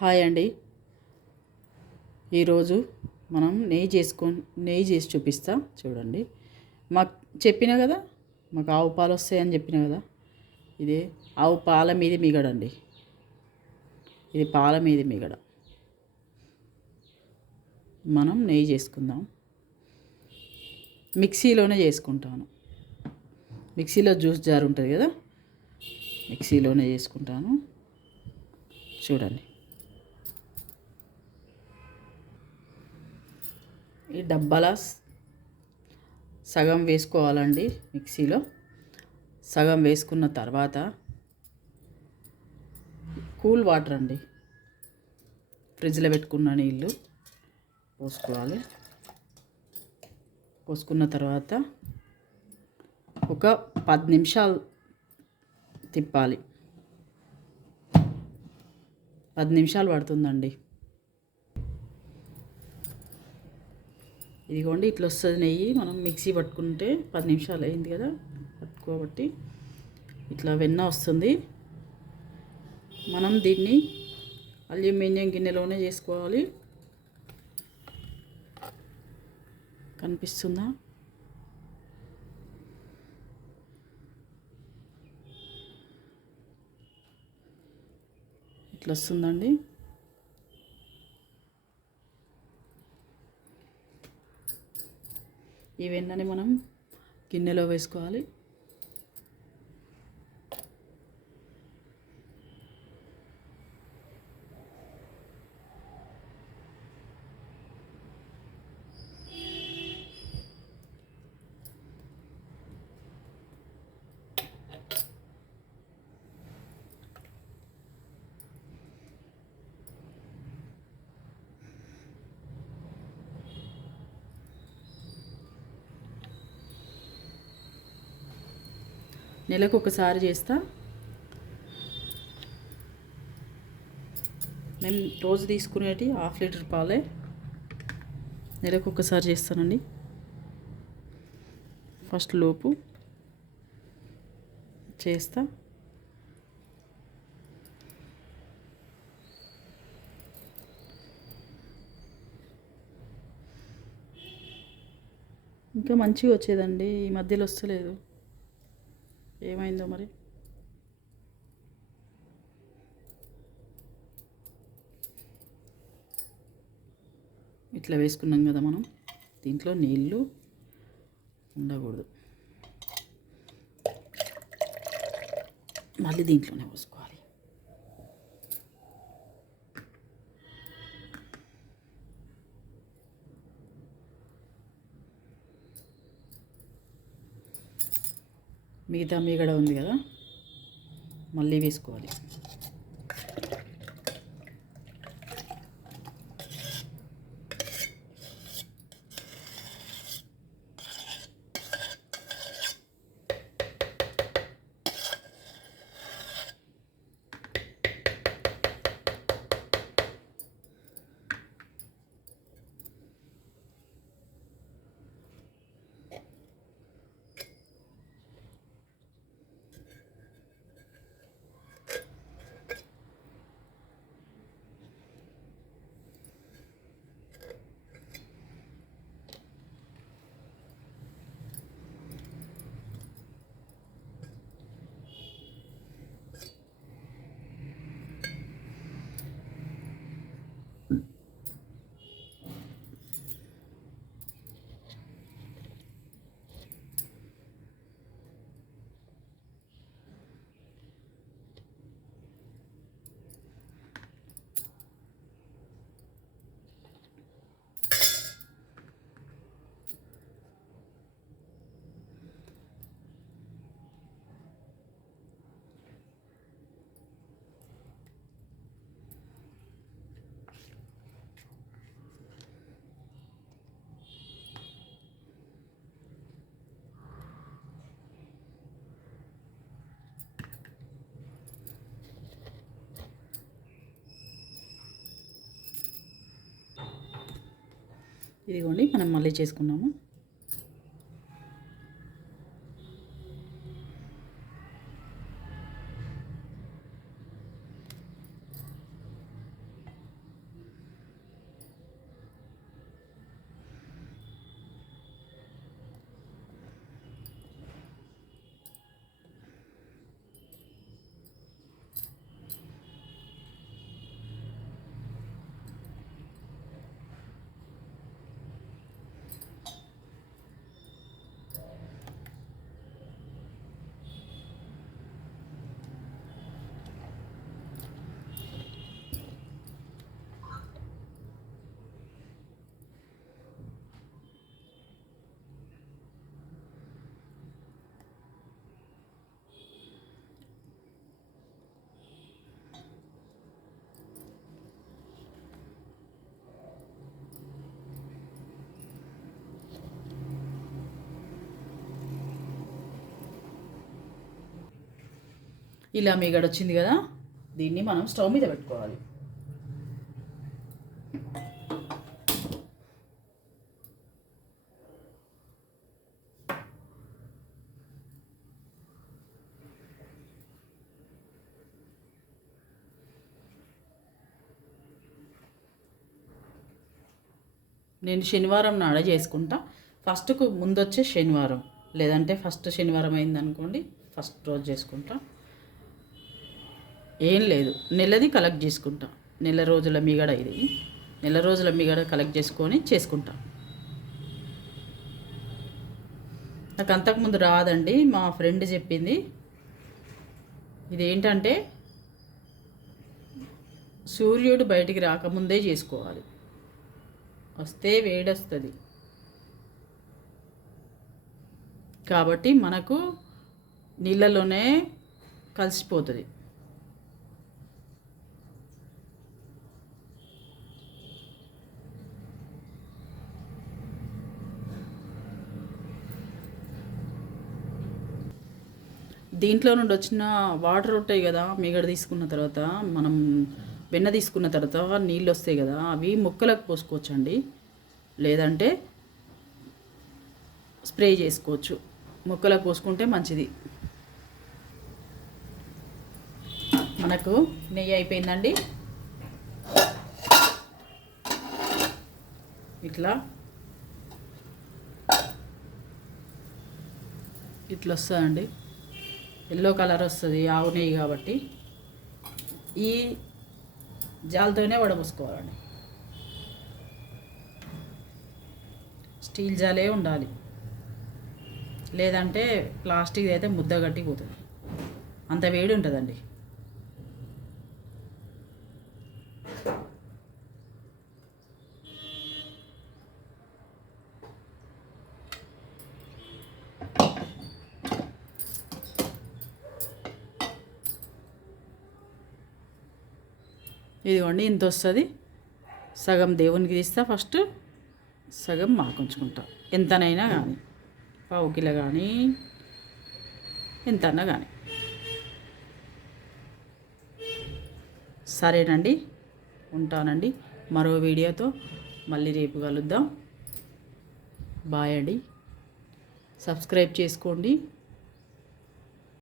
Hi అండి. ఈరోజు మనం నెయ్యి చేసి చూపిస్తా చూడండి. మాకు చెప్పిన కదా, మాకు ఆవు పాలు వస్తాయని చెప్పిన కదా, ఇది ఆవు పాల మీద మిగడండి. ఇది పాల మీద మిగడ. మనం నెయ్యి చేసుకుందాం. మిక్సీలోనే చేసుకుంటాను. మిక్సీలో జ్యూస్ జార్ ఉంటుంది కదా, మిక్సీలోనే చేసుకుంటాను. చూడండి, ఈ డబ్బాల సగం వేసుకోవాలండి. మిక్సీలో సగం వేసుకున్న తర్వాత కూల్ వాటర్ అండి, ఫ్రిడ్జ్లో పెట్టుకున్న నీళ్ళు పోసుకోవాలి. పోసుకున్న తర్వాత ఒక 10 నిమిషాలు తిప్పాలి. 10 నిమిషాలు పడుతుందండి. ఇదిగోండి, ఇట్లా వస్తుంది నెయ్యి. మనం మిక్సీ పట్టుకుంటే 10 నిమిషాలు అయింది కదా, పట్టుకోబట్టి ఇట్లా వెన్న వస్తుంది. మనం దీన్ని అల్యూమినియం గిన్నెలోనే చేసుకోవాలి. కనిపిస్తుందా? ఇట్లా వస్తుందండి. ఈ వెన్నని మనం గిన్నెలో వేసుకోవాలి. నెలకు ఒకసారి చేస్తా. నేను రోజు తీసుకునేటి 1/2 లీటర్ పాలే నెలకు ఒకసారి చేస్తానండి. ఫస్ట్ లోపు చేస్తా. ఇంకా మంచిగా వచ్చేదండి, ఈ మధ్యలో వస్తలేదు. ఏమైందో మరి. ఇట్లా వేసుకున్నాం కదా మనం, దీంట్లో నీళ్ళు ఉండకూడదు. మళ్ళీ దీంట్లోనే పోసుకోవాలి. మిగతా మీగడ ఉంది కదా, మళ్ళీ వేసుకోవాలి. ఇదిగోండి, మనం మళ్ళీ చేసుకున్నాము. ఇలా మీగడ వచ్చింది కదా, దీన్ని మనం స్టవ్ మీద పెట్టుకోవాలి. నేను శనివారం నాడే చేసుకుంటా. ఫస్ట్కు ముందు వచ్చే శనివారం, లేదంటే ఫస్ట్ శనివారం అయిందనుకోండి, ఫస్ట్ రోజు చేసుకుంటా. ఏం లేదు, నెలది కలెక్ట్ చేసుకుంటా. నెల రోజుల మిగడ ఇది. నెల రోజుల మిగడ కలెక్ట్ చేసుకుంటా. నాకు అంతకుముందు రాదండి, మా ఫ్రెండ్ చెప్పింది. ఇదేంటంటే సూర్యుడు బయటికి రాకముందే చేసుకోవాలి, వస్తే వేడొస్తుంది. కాబట్టి మనకు నీళ్ళలోనే కలిసిపోతుంది. దీంట్లో నుండి వచ్చిన వాటర్ ఉంటాయి కదా, మిగడ తీసుకున్న తర్వాత, మనం వెన్న తీసుకున్న తర్వాత నీళ్ళు వస్తాయి కదా, అవి మొక్కలకు పోసుకోవచ్చండి, లేదంటే స్ప్రే చేసుకోవచ్చు. మొక్కలకు పోసుకుంటే మంచిది. మనకు నెయ్యి అయిపోయిందండి. ఇట్లా వస్తుందండి, ఎల్లో కలర్ వస్తుంది, ఆవు నెయ్యి కాబట్టి. ఈ జాలతోనే వడపోసుకోవాలండి. స్టీల్ జాలే ఉండాలి, లేదంటే ప్లాస్టిక్ అయితే ముద్ద గట్టిపోతుంది, అంత వేడి ఉంటుందండి. ఇదిగోండి ఇంత వస్తుంది. సగం దేవునికి తీస్తా ఫస్ట్, సగం మాకు ఉంచుకుంటా. ఎంతనైనా కానీ, పావు కిలో కానీ ఎంతన్నా కానీ. సరేనండి, ఉంటానండి. మరో వీడియోతో మళ్ళీ రేపు కలుద్దాం. బాయ్ అండి. సబ్స్క్రైబ్ చేసుకోండి.